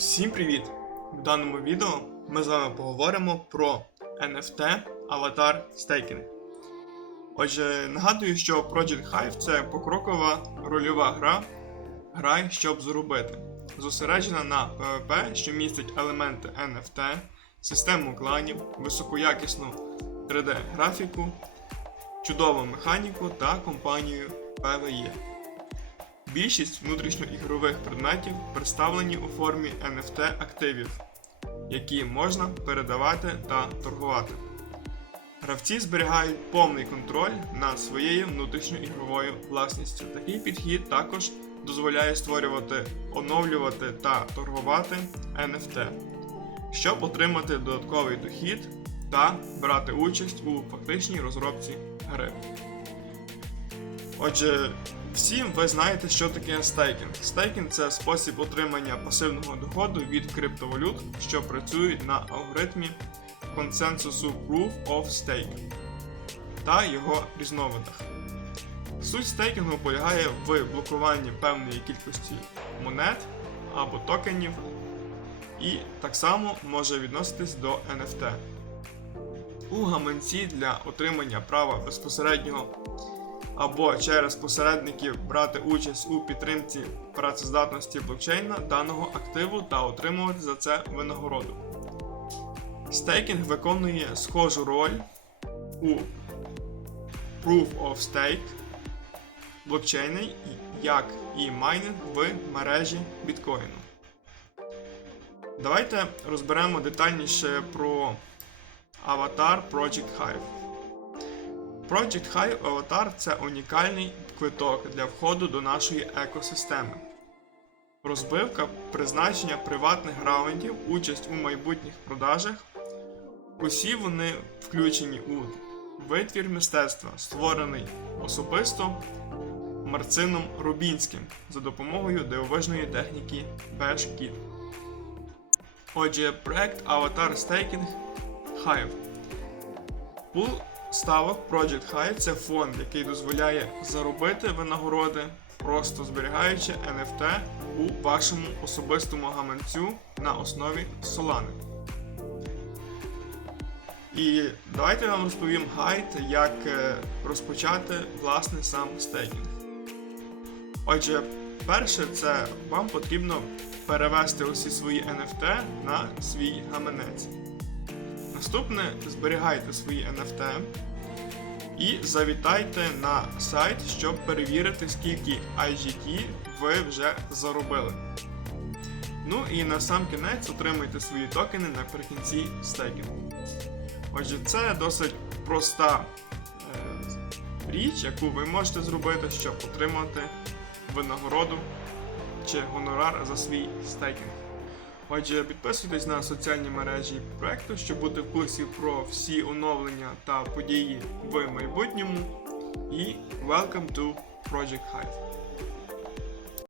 Всім привіт! В даному відео ми з вами поговоримо про NFT Avatar Staking. Отже, нагадую, що Project Hive це покрокова рольова гра Грай, щоб заробити, зосереджена на PvP, що містить елементи NFT, систему кланів, високоякісну 3D-графіку, чудову механіку та компанію PvE. Більшість внутрішньоігрових предметів представлені у формі NFT активів, які можна передавати та торгувати. Гравці зберігають повний контроль над своєю внутрішньоігровою власністю. Такий підхід також дозволяє створювати, оновлювати та торгувати NFT, щоб отримати додатковий дохід та брати участь у фактичній розробці гри. Отже, всі ви знаєте, що таке стейкінг. Стейкінг це спосіб отримання пасивного доходу від криптовалют, що працюють на алгоритмі консенсусу Proof of Stake та його різновидах. Суть стейкінгу полягає в блокуванні певної кількості монет або токенів, і так само може відноситись до NFT. У гаманці для отримання права безпосереднього або через посередників брати участь у підтримці працездатності блокчейна даного активу та отримувати за це винагороду. Стейкінг виконує схожу роль у Proof of Stake блокчейни, як і майнинг в мережі біткоїну. Давайте розберемо детальніше про аватар Project Hive. Project Hive Avatar це унікальний квиток для входу до нашої екосистеми. Розбивка, призначення приватних раундів, участь у майбутніх продажах. Усі вони включені у витвір мистецтва, створений особисто Марцином Рубінським за допомогою дивовижної техніки BashKit. Отже, проект Avatar Staking Hive. Пул ставок Project Hive це фонд, який дозволяє заробити винагороди, просто зберігаючи NFT у вашому особистому гаманцю на основі Solana. І давайте я вам розповім гайд, як е, розпочати власне сам стейкінг. Отже, перше, це вам потрібно перевести усі свої NFT на свій гаманець. Наступне зберігайте свої NFT і завітайте на сайт, щоб перевірити, скільки IGT ви вже заробили. Ну і на сам кінець отримайте свої токени наприкінці стейкінгу. Отже, це досить проста е, річ, яку ви можете зробити, щоб отримати винагороду чи гонорар за свій стейкінг. Отже, підписуйтесь на соціальні мережі проекту, щоб бути в курсі про всі оновлення та події в майбутньому. І welcome to Project Hive!